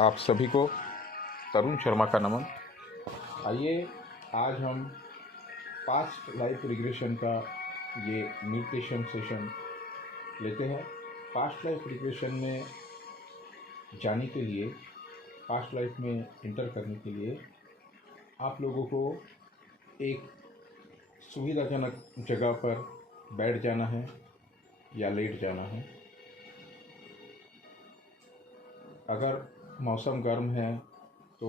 आप सभी को तरुण शर्मा का नमन। आइए आज हम पास्ट लाइफ रिग्रेशन का ये मेडिटेशन सेशन लेते हैं। पास्ट लाइफ रिग्रेशन में जाने के लिए, पास्ट लाइफ में इंटर करने के लिए आप लोगों को एक सुविधाजनक जगह पर बैठ जाना है या लेट जाना है। अगर मौसम गर्म है तो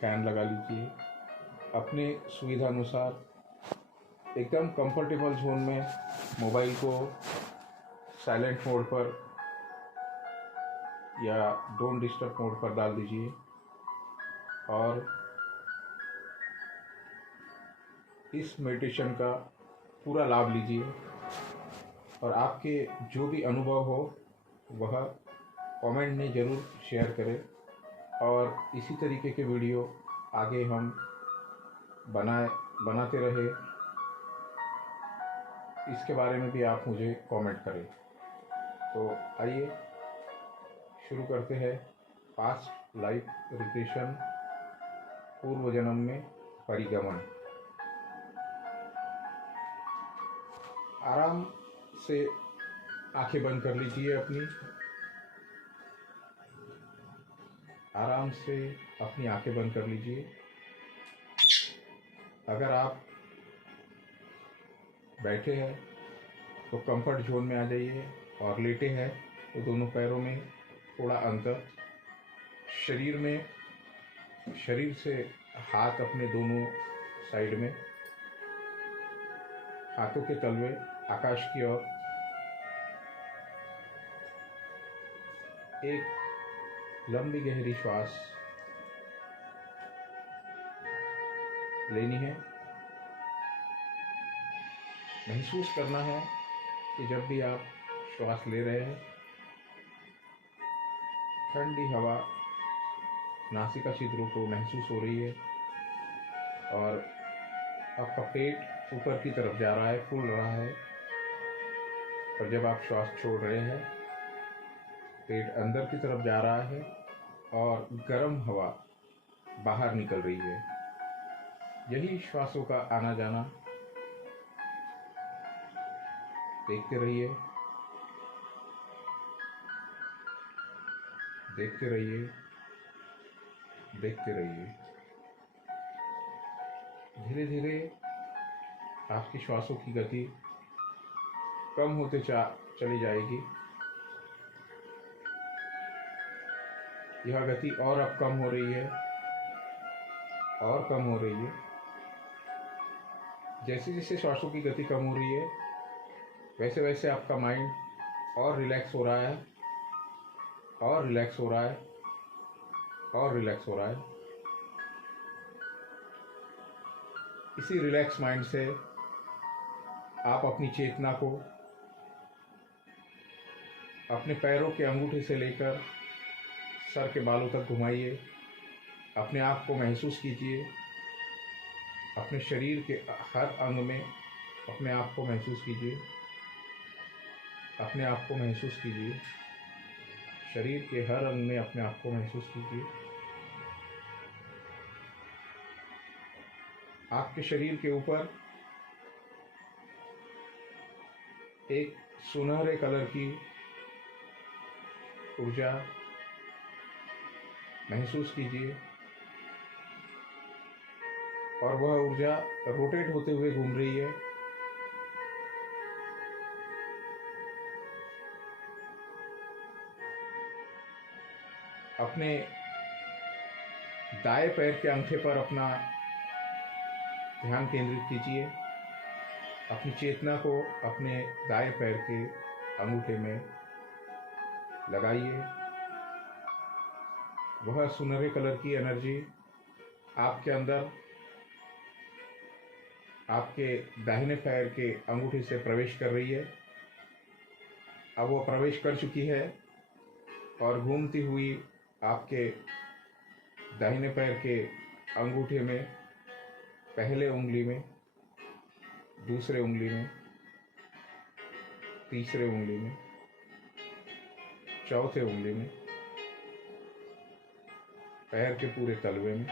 फैन लगा लीजिए। अपने सुविधा अनुसार एकदम कंफर्टेबल जोन में मोबाइल को साइलेंट मोड पर या डोंट डिस्टर्ब मोड पर डाल दीजिए और इस मेडिटेशन का पूरा लाभ लीजिए। और आपके जो भी अनुभव हो वह कमेंट में ज़रूर शेयर करें और इसी तरीके के वीडियो आगे हम बनाते रहे, इसके बारे में भी आप मुझे कमेंट करें। तो आइए शुरू करते हैं पास्ट लाइफ रिग्रेशन, पूर्व जन्म में परिगमन। आराम से आंखें बंद कर लीजिए अपनी। आराम से अपनी आंखें बंद कर लीजिए। अगर आप बैठे हैं तो कंफर्ट जोन में आ जाइए और लेटे हैं तो दोनों पैरों में थोड़ा अंतर। शरीर से हाथ अपने दोनों साइड में, हाथों के तलवे आकाश की ओर। एक लंबी गहरी श्वास लेनी है। महसूस करना है कि जब भी आप श्वास ले रहे हैं ठंडी हवा नासिका छिद्रों को महसूस हो रही है और आपका पेट ऊपर की तरफ जा रहा है, फूल रहा है। और जब आप श्वास छोड़ रहे हैं पेट अंदर की तरफ जा रहा है और गर्म हवा बाहर निकल रही है। यही श्वासों का आना जाना देखते रहिए, देखते रहिए, देखते रहिए। धीरे धीरे आपकी श्वासों की गति कम होते चली जाएगी। यह गति और अब कम हो रही है और कम हो रही है। जैसे जैसे श्वासों की गति कम हो रही है वैसे वैसे आपका माइंड और रिलैक्स हो रहा है और रिलैक्स हो रहा है और रिलैक्स हो रहा है। इसी रिलैक्स माइंड से आप अपनी चेतना को अपने पैरों के अंगूठे से लेकर सर के बालों तक घुमाइए। अपने आप को महसूस कीजिए। अपने शरीर के हर अंग में अपने आप को महसूस कीजिए। अपने आप को महसूस कीजिए। शरीर के हर अंग में अपने आप को महसूस कीजिए। आपके शरीर के ऊपर एक सुनहरे कलर की ऊर्जा महसूस कीजिए और वह ऊर्जा रोटेट होते हुए घूम रही है। अपने दाएं पैर के अंगूठे पर अपना ध्यान केंद्रित कीजिए। अपनी चेतना को अपने दाएं पैर के अंगूठे में लगाइए। वह सुनहरे कलर की एनर्जी आपके अंदर, आपके दाहिने पैर के अंगूठे से प्रवेश कर रही है। अब वो प्रवेश कर चुकी है और घूमती हुई आपके दाहिने पैर के अंगूठे में, पहले उंगली में, दूसरे उंगली में, तीसरे उंगली में, चौथे उंगली में, पैर के पूरे तलवे में,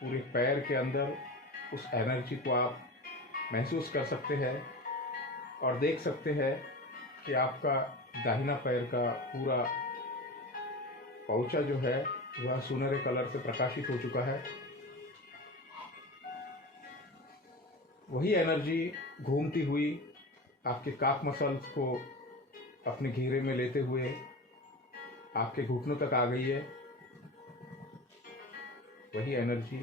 पूरे पैर के अंदर उस एनर्जी को आप महसूस कर सकते हैं और देख सकते हैं कि आपका दाहिना पैर का पूरा पौचा जो है वह सुनहरे कलर से प्रकाशित हो चुका है। वही एनर्जी घूमती हुई आपके काफ मसल्स को अपने घेरे में लेते हुए आपके घुटनों तक आ गई है। वही एनर्जी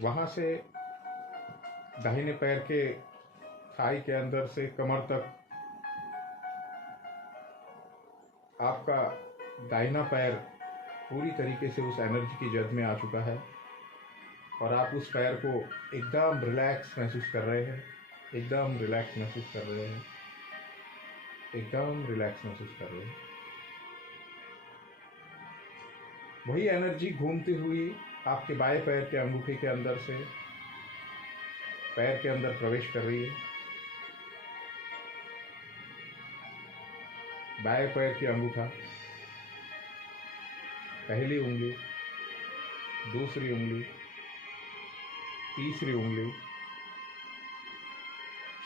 वहां से दाहिने पैर के थाई के अंदर से कमर तक आपका दाहिना पैर पूरी तरीके से उस एनर्जी की जद में आ चुका है और आप उस पैर को एकदम रिलैक्स महसूस कर रहे हैं, एकदम रिलैक्स महसूस कर रहे हैं, एकदम रिलैक्स महसूस कर रहे हैं। वही एनर्जी घूमती हुई आपके बाएं पैर के अंगूठे के अंदर से पैर के अंदर प्रवेश कर रही है। बाएं पैर की अंगूठा, पहली उंगली, दूसरी उंगली, तीसरी उंगली,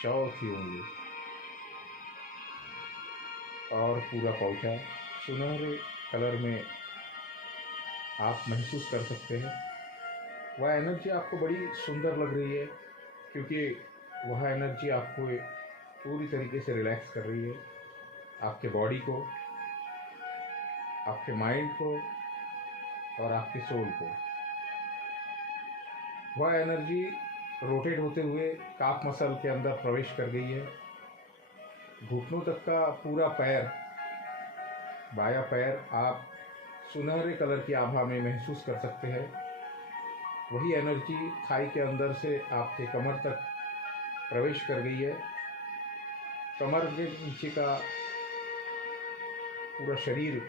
चौथी उंगली और पूरा पौचा सुनहरे कलर में आप महसूस कर सकते हैं। वह एनर्जी आपको बड़ी सुंदर लग रही है क्योंकि वह एनर्जी आपको पूरी तरीके से रिलैक्स कर रही है, आपके बॉडी को, आपके माइंड को और आपके सोल को। वह एनर्जी रोटेट होते हुए काफ मसल के अंदर प्रवेश कर गई है। घुटनों तक का पूरा पैर, बायां पैर आप सुनहरे कलर की आभा में महसूस कर सकते हैं। वही एनर्जी थाई के अंदर से आपके कमर तक प्रवेश कर गई है। कमर के नीचे का पूरा शरीर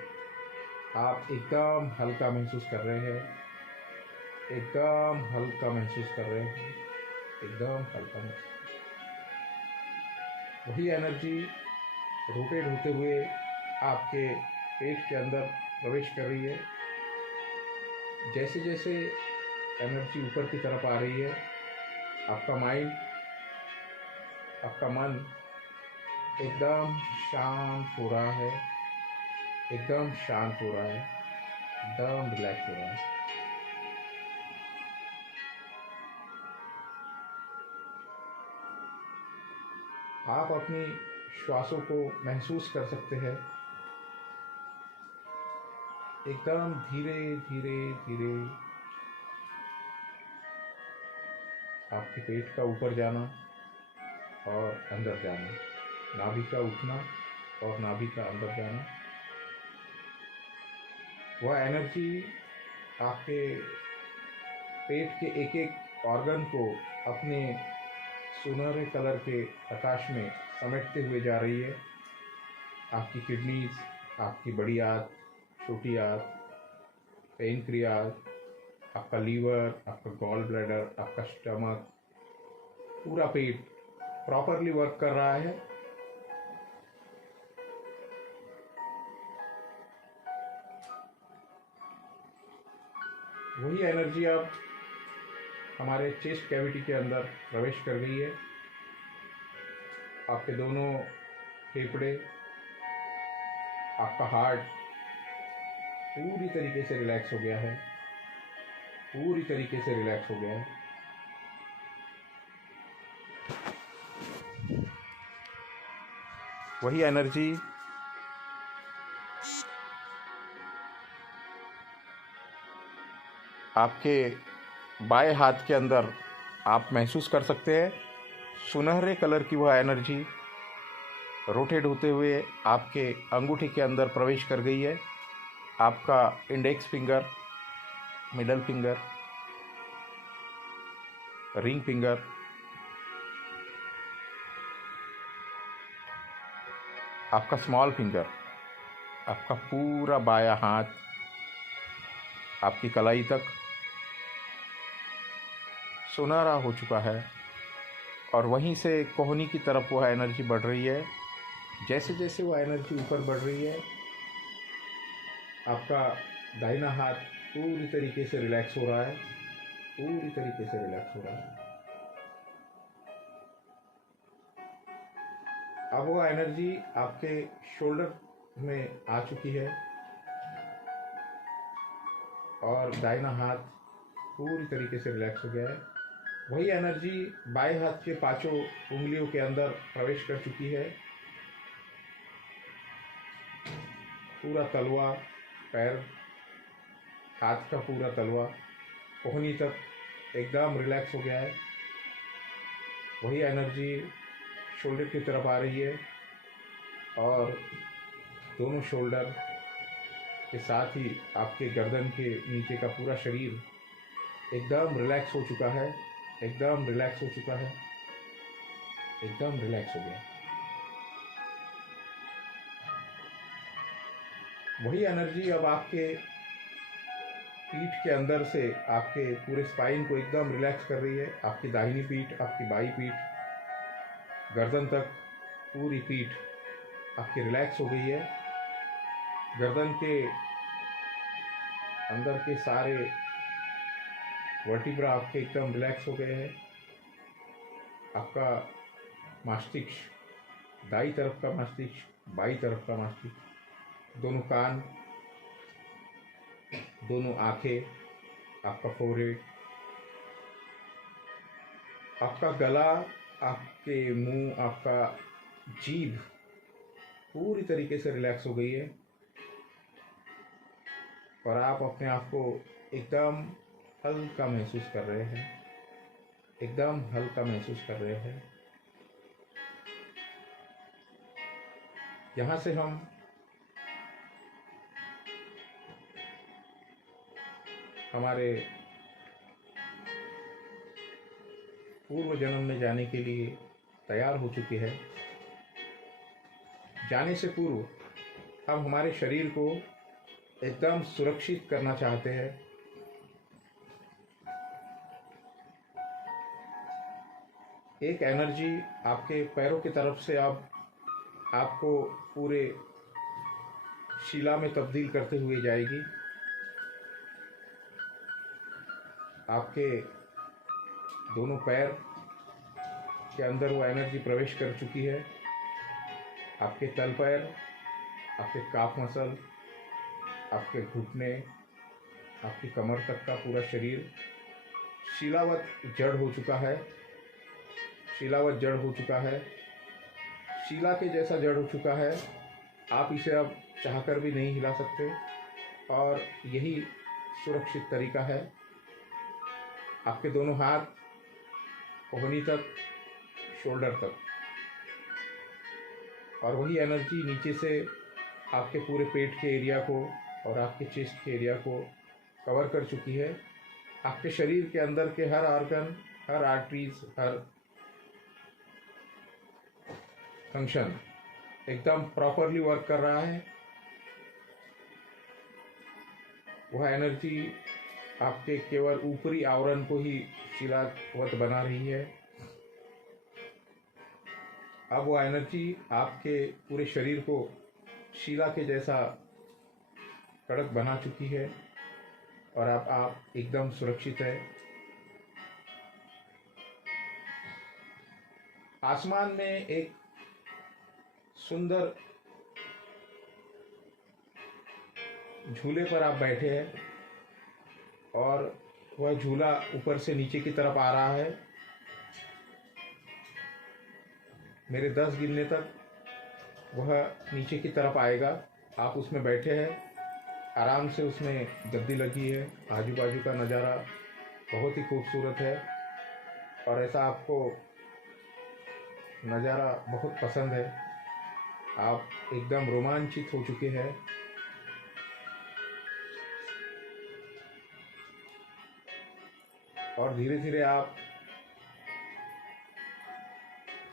आप एकदम हल्का महसूस कर रहे हैं, एकदम हल्का महसूस कर रहे हैं, एकदम हल्का महसूस। वही एनर्जी रोटेट होते हुए आपके पेट के अंदर प्रवेश कर रही है। जैसे जैसे एनर्जी ऊपर की तरफ आ रही है, आपका माइंड, आपका मन एकदम शांत हो रहा है, एकदम शांत हो रहा है, एकदम रिलैक्स हो रहा है। आप अपनी श्वासों को महसूस कर सकते हैं, एकदम धीरे धीरे धीरे आपके पेट का ऊपर जाना और अंदर जाना, नाभि का उठना और नाभि का अंदर जाना। वह एनर्जी आपके पेट के एक एक ऑर्गन को अपने सुनहरे कलर के प्रकाश में समेटते हुए जा रही है। आपकी किडनीज, आपकी बड़ी आंत, छोटी आंत, पेनक्रियाज, आपका लीवर, आपका गॉल ब्लैडर, आपका स्टमक, पूरा पेट प्रॉपरली वर्क कर रहा है। वही एनर्जी अब हमारे चेस्ट कैविटी के अंदर प्रवेश कर गई है। आपके दोनों फेफड़े, आपका हार्ट पूरी तरीके से रिलैक्स हो गया है, पूरी तरीके से रिलैक्स हो गया है। वही एनर्जी आपके बाएं हाथ के अंदर आप महसूस कर सकते हैं। सुनहरे कलर की वह एनर्जी रोटेट होते हुए आपके अंगूठे के अंदर प्रवेश कर गई है। आपका index finger, middle finger, ring finger, आपका स्मॉल फिंगर, आपका पूरा बायां हाथ, आपकी कलाई तक सुनहरा हो चुका है और वहीं से कोहनी की तरफ वह एनर्जी बढ़ रही है जैसे जैसे वो एनर्जी ऊपर बढ़ रही है, आपका दाहिना हाथ पूरी तरीके से रिलैक्स हो रहा है, पूरी तरीके से रिलैक्स हो रहा है। अब वो एनर्जी आपके शोल्डर में आ चुकी है और दाहिना हाथ पूरी तरीके से रिलैक्स हो गया है। वही एनर्जी बाएं हाथ के पांचों उंगलियों के अंदर प्रवेश कर चुकी है। पूरा तलवा, पैर, हाथ का पूरा तलवा, कोहनी तक एकदम रिलैक्स हो गया है। वही एनर्जी शोल्डर की तरफ आ रही है और दोनों शोल्डर के साथ ही आपके गर्दन के नीचे का पूरा शरीर एकदम रिलैक्स हो चुका है, एकदम रिलैक्स हो चुका है, एकदम रिलैक्स हो गया। वही एनर्जी अब आपके पीठ के अंदर से आपके पूरे स्पाइन को एकदम रिलैक्स कर रही है। आपकी दाहिनी पीठ, आपकी बाई पीठ, गर्दन तक पूरी पीठ आपकी रिलैक्स हो गई है। गर्दन के अंदर के सारे वर्टिब्रा आपके एकदम रिलैक्स हो गए हैं। आपका मस्तिष्क, दाई तरफ का मस्तिष्क, बाई तरफ का मस्तिष्क, दोनों कान, दोनों आंखें, आपका फोरहेड, आपका गला, आपके मुंह, आपका जीभ पूरी तरीके से रिलैक्स हो गई है और आप अपने आप को एकदम हल्का महसूस कर रहे हैं, एकदम हल्का महसूस कर रहे हैं। यहाँ से हम हमारे पूर्व जन्म में जाने के लिए तैयार हो चुके हैं। जाने से पूर्व हम हमारे शरीर को एकदम सुरक्षित करना चाहते हैं। एक एनर्जी आपके पैरों की तरफ से अब आपको पूरे शिला में तब्दील करते हुए जाएगी। आपके दोनों पैर के अंदर वो एनर्जी प्रवेश कर चुकी है। आपके तल पैर, आपके काफ मसल, आपके घुटने, आपकी कमर तक का पूरा शरीर शिलावत जड़ हो चुका है, शिलावत जड़ हो चुका है, शिला के जैसा जड़ हो चुका है। आप इसे अब चाहकर भी नहीं हिला सकते और यही सुरक्षित तरीका है। आपके दोनों हाथ कोहनी तक, शोल्डर तक, और वही एनर्जी नीचे से आपके पूरे पेट के एरिया को और आपके चेस्ट के एरिया को कवर कर चुकी है। आपके शरीर के अंदर के हर ऑर्गन, हर आर्टरीज, हर फंक्शन एकदम प्रॉपरली वर्क कर रहा है। वह एनर्जी आपके केवल ऊपरी आवरण को ही शिलावत बना रही है। अब वो एनर्जी आपके पूरे शरीर को शिला के जैसा कड़क बना चुकी है और अब आप एकदम सुरक्षित है। आसमान में एक सुंदर झूले पर आप बैठे हैं और वह झूला ऊपर से नीचे की तरफ आ रहा है। मेरे 10 गिनने तक वह नीचे की तरफ आएगा। आप उसमें बैठे हैं, आराम से उसमें गद्दी लगी है। आजू बाजू का नज़ारा बहुत ही खूबसूरत है और ऐसा आपको नज़ारा बहुत पसंद है। आप एकदम रोमांचित हो चुके हैं। और धीरे धीरे आप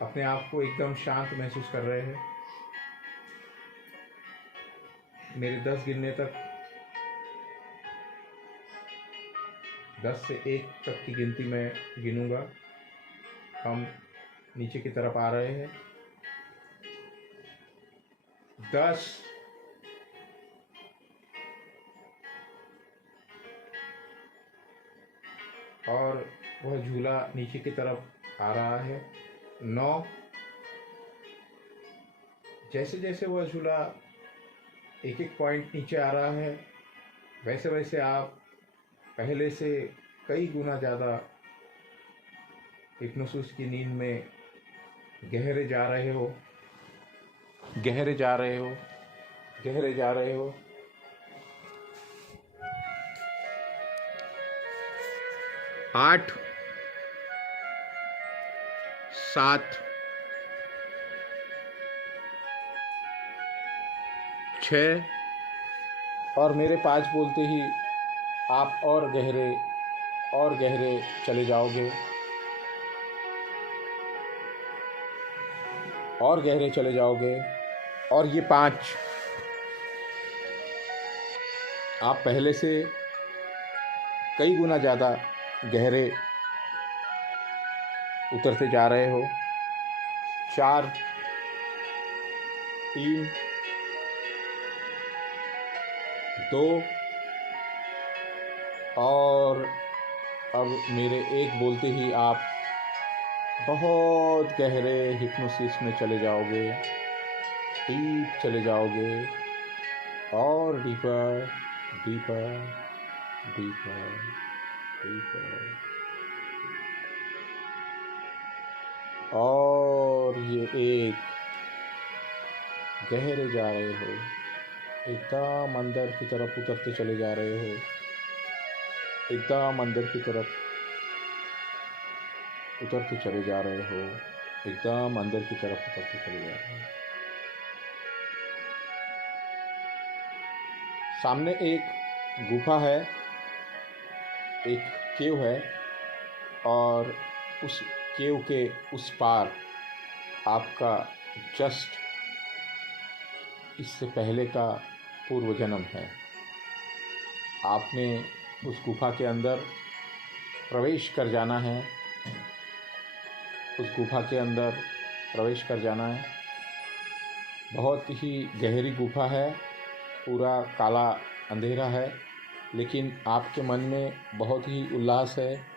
अपने आप को एकदम शांत महसूस कर रहे हैं। मेरे 10 गिनने तक, 10 से 1 तक की गिनती मैं गिनूंगा। हम नीचे की तरफ आ रहे हैं। 10, और वह झूला नीचे की तरफ आ रहा है। 9, जैसे जैसे वह झूला एक एक पॉइंट नीचे आ रहा है, वैसे वैसे आप पहले से कई गुना ज़्यादा हिप्नोसिस की नींद में गहरे जा रहे हो, गहरे जा रहे हो, गहरे जा रहे हो। 8, 7, 6, और मेरे 5 बोलते ही आप और गहरे चले जाओगे, और गहरे चले जाओगे। और ये 5 आप पहले से कई गुना ज़्यादा गहरे उतरते जा रहे हो। 4, 3, 2, और अब मेरे 1 बोलते ही आप बहुत गहरे हिप्नोसिस में चले जाओगे, डीप चले जाओगे, और डीपर डीपर डीपर डीपर। और ये 1 गहरे जा रहे हो, एकदम अंदर की तरफ उतरते चले जा रहे हो, एकदम अंदर की तरफ उतरते चले जा रहे हो, एकदम अंदर की तरफ उतरते चले जा रहे हो। सामने एक गुफा है, एक केव है, और उस केव के उस पार आपका जस्ट इससे पहले का पूर्व जन्म है। आपने उस गुफा के अंदर प्रवेश कर जाना है, उस गुफा के अंदर प्रवेश कर जाना है। बहुत ही गहरी गुफा है, पूरा काला अंधेरा है, लेकिन आपके मन में बहुत ही उल्लास है।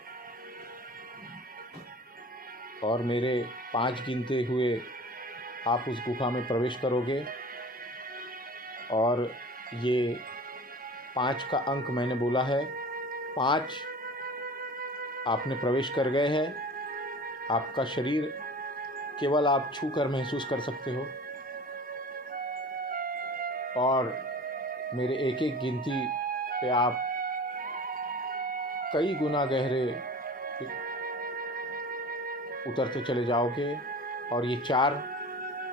और मेरे 5 गिनते हुए आप उस गुफा में प्रवेश करोगे, और ये 5 का अंक मैंने बोला है। 5 आपने प्रवेश कर गए हैं। आपका शरीर केवल आप छू कर महसूस कर सकते हो, और मेरे एक एक गिनती पे आप कई गुना गहरे उतरते चले जाओगे। और ये 4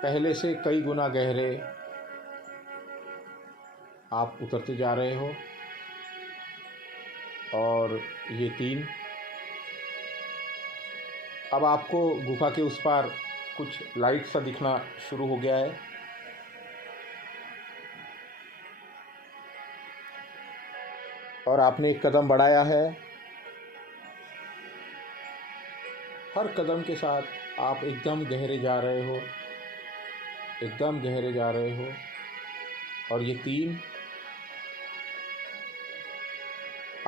पहले से कई गुना गहरे आप उतरते जा रहे हो। और ये 3, अब आपको गुफा के उस पार कुछ लाइट सा दिखना शुरू हो गया है। और आपने एक कदम बढ़ाया है। हर कदम के साथ आप एकदम गहरे जा रहे हो, एकदम गहरे जा रहे हो। और ये 3,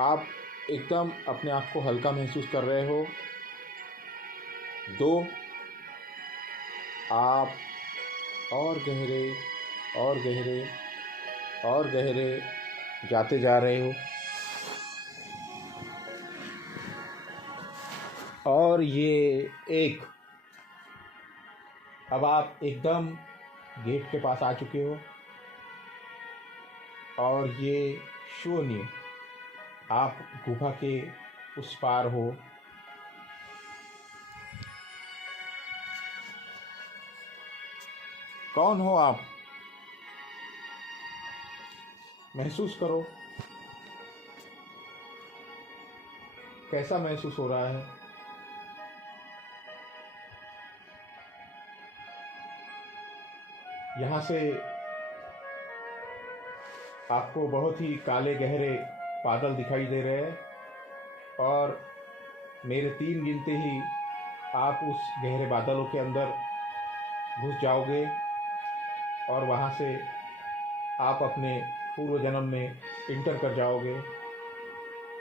आप एकदम अपने आप को हल्का महसूस कर रहे हो। 2, आप और गहरे और गहरे और गहरे जाते जा रहे हो। और ये 1, अब आप एकदम गेट के पास आ चुके हो। और ये 0, आप गुफा के उस पार हो। कौन हो आप? महसूस करो, कैसा महसूस हो रहा है? यहाँ से आपको बहुत ही काले गहरे बादल दिखाई दे रहे हैं, और मेरे 3 गिनते ही आप उस गहरे बादलों के अंदर घुस जाओगे। और वहाँ से आप अपने पूर्व जन्म में इंटर कर जाओगे,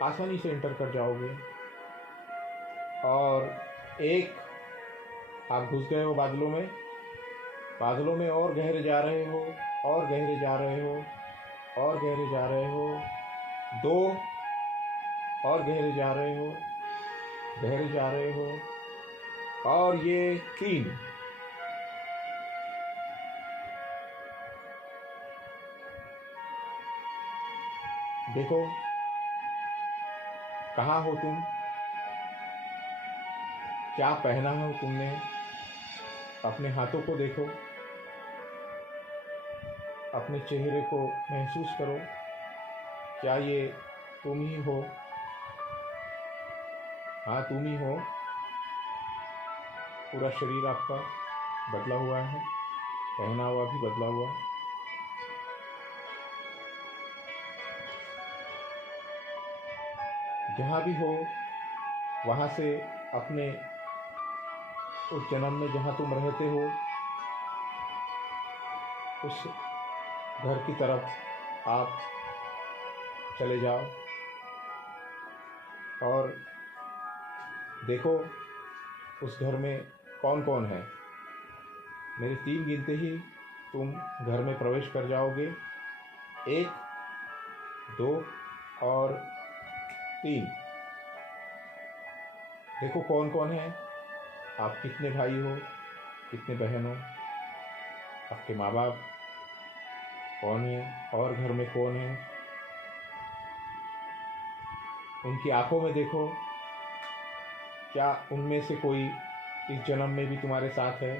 आसानी से इंटर कर जाओगे। और एक आप घुस गए हो बादलों में और गहरे जा रहे हो, और गहरे जा रहे हो, और गहरे जा रहे हो। 2 और गहरे जा रहे हो, गहरे जा रहे हो। और ये 3। देखो कहाँ हो तुम, क्या पहना है तुमने, अपने हाथों को देखो, अपने चेहरे को महसूस करो, क्या ये तुम ही हो? हाँ, तुम ही हो। पूरा शरीर आपका बदला हुआ है, पहनावा भी बदला हुआ। जहाँ भी हो वहाँ से अपने उस जन्म में जहाँ तुम रहते हो उस घर की तरफ आप चले जाओ और देखो उस घर में कौन कौन है। मेरे 3 गिनते ही तुम घर में प्रवेश कर जाओगे। 1, 2 और 3। देखो कौन कौन है, आप कितने भाई हो, कितने बहन हो, आपके माँ बाप कौन है और घर में कौन है। उनकी आंखों में देखो, क्या उनमें से कोई इस जन्म में भी तुम्हारे साथ है।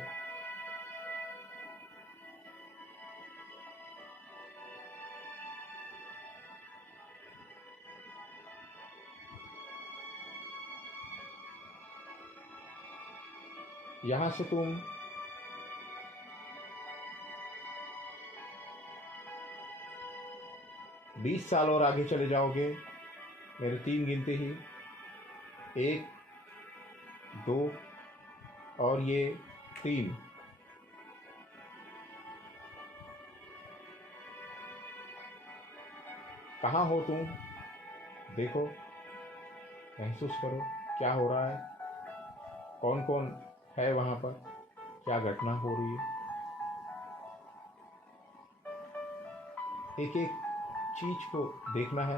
यहाँ से तुम बीस साल और आगे चले जाओगे। मेरे 3 गिनते ही 1, 2 और ये 3। कहाँ हो तुम, देखो, महसूस करो क्या हो रहा है, कौन कौन है वहाँ पर, क्या घटना हो रही है। एक एक चीज को देखना है,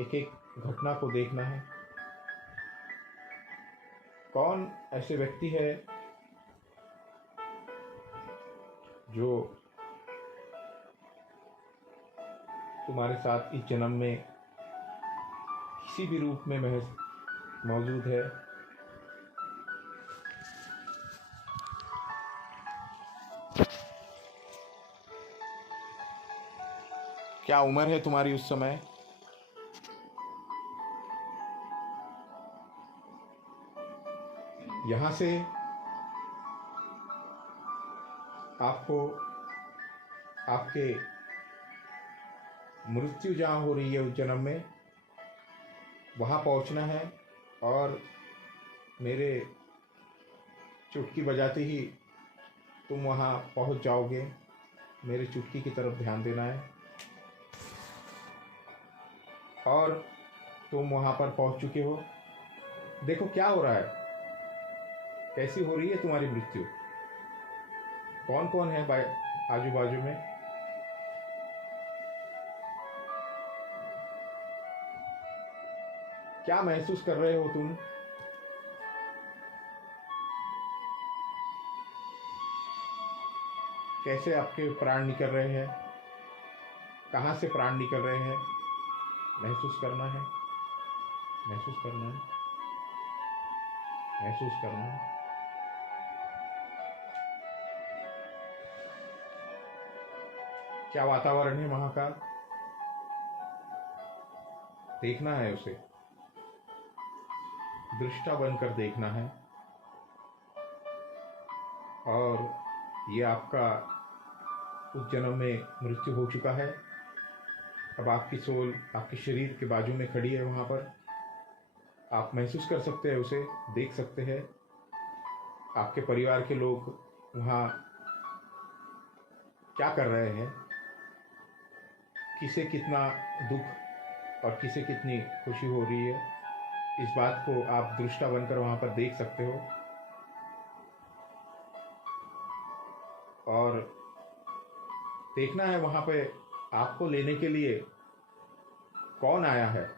एक एक घटना को देखना है। कौन ऐसे व्यक्ति है जो तुम्हारे साथ इस जन्म में किसी भी रूप में मौजूद है। क्या उम्र है तुम्हारी उस समय। यहाँ से आपको आपके मृत्यु जहाँ हो रही है उस जन्म में वहाँ पहुँचना है और मेरे चुटकी बजाते ही तुम वहाँ पहुँच जाओगे। मेरे चुटकी की तरफ ध्यान देना है और तुम वहाँ पर पहुँच चुके हो। देखो क्या हो रहा है, कैसी हो रही है तुम्हारी मृत्यु, कौन कौन है आजू बाजू में। क्या महसूस कर रहे हो तुम। कैसे आपके प्राण निकल रहे हैं, कहाँ से प्राण निकल रहे हैं, महसूस करना है, महसूस करना है, महसूस करना है। क्या वातावरण है वहाँ का, देखना है उसे, दृष्टा बनकर देखना है। और ये आपका उस जन्म में मृत्यु हो चुका है। अब आपकी सोल आपके शरीर के बाजू में खड़ी है, वहाँ पर आप महसूस कर सकते हैं, उसे देख सकते हैं। आपके परिवार के लोग वहाँ क्या कर रहे हैं, किसे कितना दुख और किसे कितनी खुशी हो रही है, इस बात को आप दृष्टा बनकर वहाँ पर देख सकते हो। और देखना है वहाँ पे आपको लेने के लिए कौन आया है,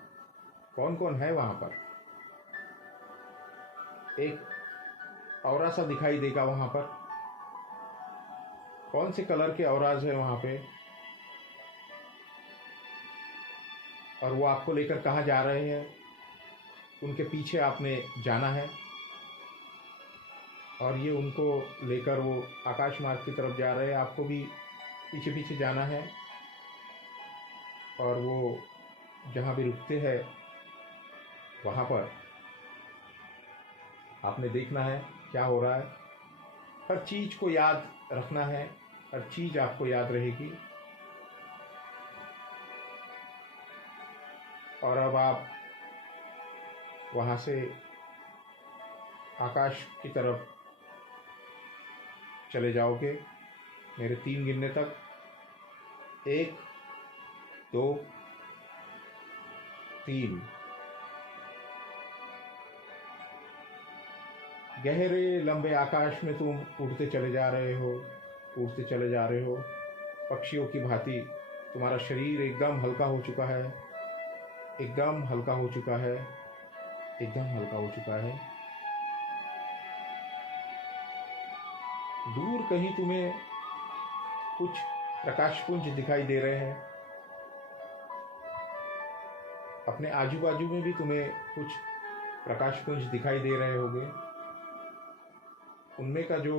कौन कौन है वहाँ पर। एक औरा सा दिखाई देगा वहाँ पर, कौन से कलर के औराज है वहाँ पे, और वो आपको लेकर कहाँ जा रहे हैं, उनके पीछे आपने जाना है। और ये उनको लेकर वो आकाश मार्ग की तरफ जा रहे हैं, आपको भी पीछे पीछे जाना है। और वो जहाँ भी रुकते हैं वहाँ पर आपने देखना है क्या हो रहा है। हर चीज़ को याद रखना है, हर चीज़ आपको याद रहेगी। और अब आप वहाँ से आकाश की तरफ चले जाओगे मेरे 3 गिनने तक। 1 2 3। गहरे लंबे आकाश में तुम उड़ते चले जा रहे हो, उड़ते चले जा रहे हो। पक्षियों की भांति तुम्हारा शरीर एकदम हल्का हो चुका है, एकदम हल्का हो चुका है, एकदम हल्का हो चुका है। दूर कहीं तुम्हें कुछ प्रकाशपुंज दिखाई दे रहे हैं, अपने आजू बाजू में भी तुम्हें कुछ प्रकाशपुंज दिखाई दे रहे होंगे। उनमें का जो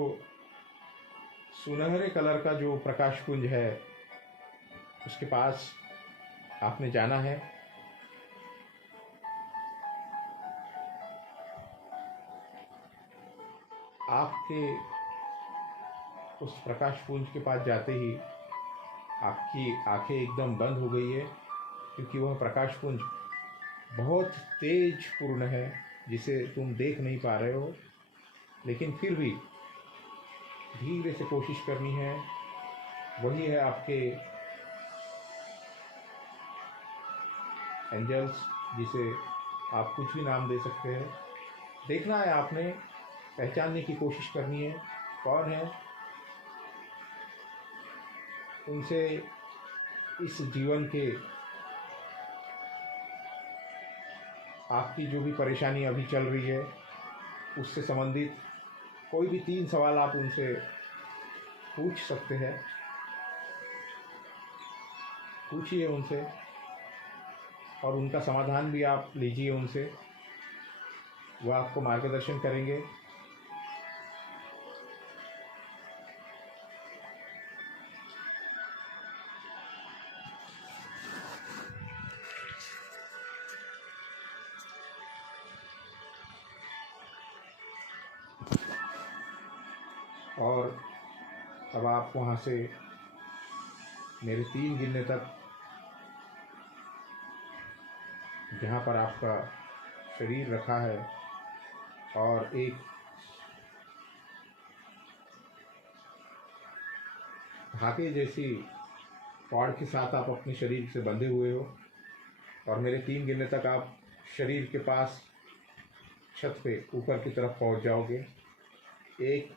सुनहरे कलर का जो प्रकाशपुंज है उसके पास आपने जाना है। आपके उस प्रकाशपुंज के पास जाते ही आपकी आंखें एकदम बंद हो गई है, क्योंकि वह प्रकाशपुंज बहुत तेज पूर्ण है जिसे तुम देख नहीं पा रहे हो। लेकिन फिर भी धीरे से कोशिश करनी है। वही है आपके एंजल्स, जिसे आप कुछ भी नाम दे सकते हैं। देखना है आपने, पहचानने की कोशिश करनी है कौन है। उनसे इस जीवन के आपकी जो भी परेशानी अभी चल रही है उससे संबंधित कोई भी 3 सवाल आप उनसे पूछ सकते हैं। पूछिए उनसे और उनका समाधान भी आप लीजिए उनसे, वह आपको मार्गदर्शन करेंगे। और अब आप वहाँ से मेरे 3 गिनने तक जहाँ पर आपका शरीर रखा है और एक धागे जैसी कॉर्ड के साथ आप अपने शरीर से बंधे हुए हो, और मेरे 3 गिनने तक आप शरीर के पास छत पे ऊपर की तरफ पहुंच जाओगे। 1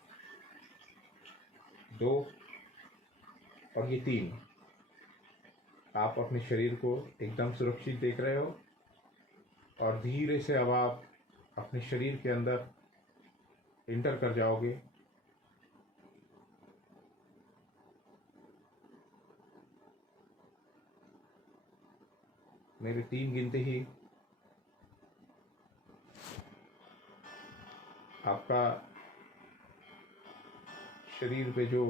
2 और ये 3। आप अपने शरीर को एकदम सुरक्षित देख रहे हो और धीरे से अब आप अपने शरीर के अंदर इंटर कर जाओगे। मेरे 3 गिनते ही आपका शरीर पे जो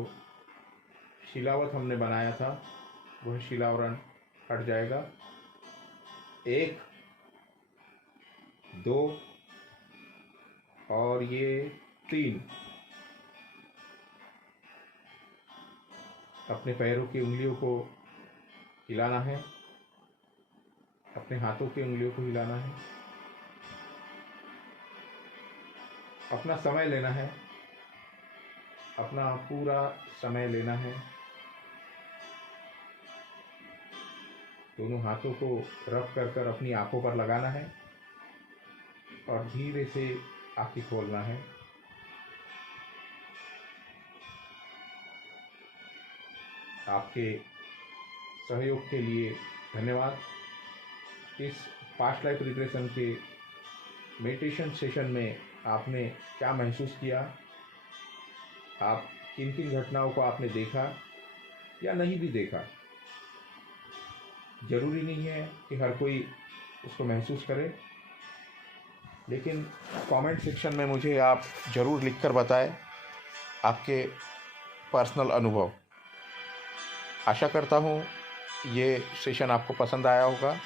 शिलावत हमने बनाया था वह शिलावरण हट जाएगा। 1 2 और ये 3। अपने पैरों की उंगलियों को हिलाना है, अपने हाथों की उंगलियों को हिलाना है, अपना समय लेना है, अपना पूरा समय लेना है। दोनों हाथों को रब कर कर अपनी आँखों पर लगाना है और धीरे से आँखें खोलना है। आपके सहयोग के लिए धन्यवाद। इस पास्ट लाइफ रिग्रेशन के मेडिटेशन सेशन में आपने क्या महसूस किया, आप किन किन घटनाओं को आपने देखा या नहीं भी देखा, ज़रूरी नहीं है कि हर कोई उसको महसूस करे, लेकिन कमेंट सेक्शन में मुझे आप ज़रूर लिखकर बताएं आपके पर्सनल अनुभव। आशा करता हूँ ये सेशन आपको पसंद आया होगा।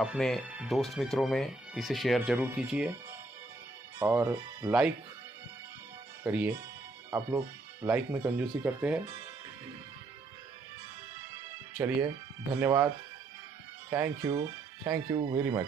अपने दोस्त मित्रों में इसे शेयर ज़रूर कीजिए और लाइक करिए। आप लोग लाइक में कंजूसी करते हैं। चलिए, धन्यवाद। Thank you very much.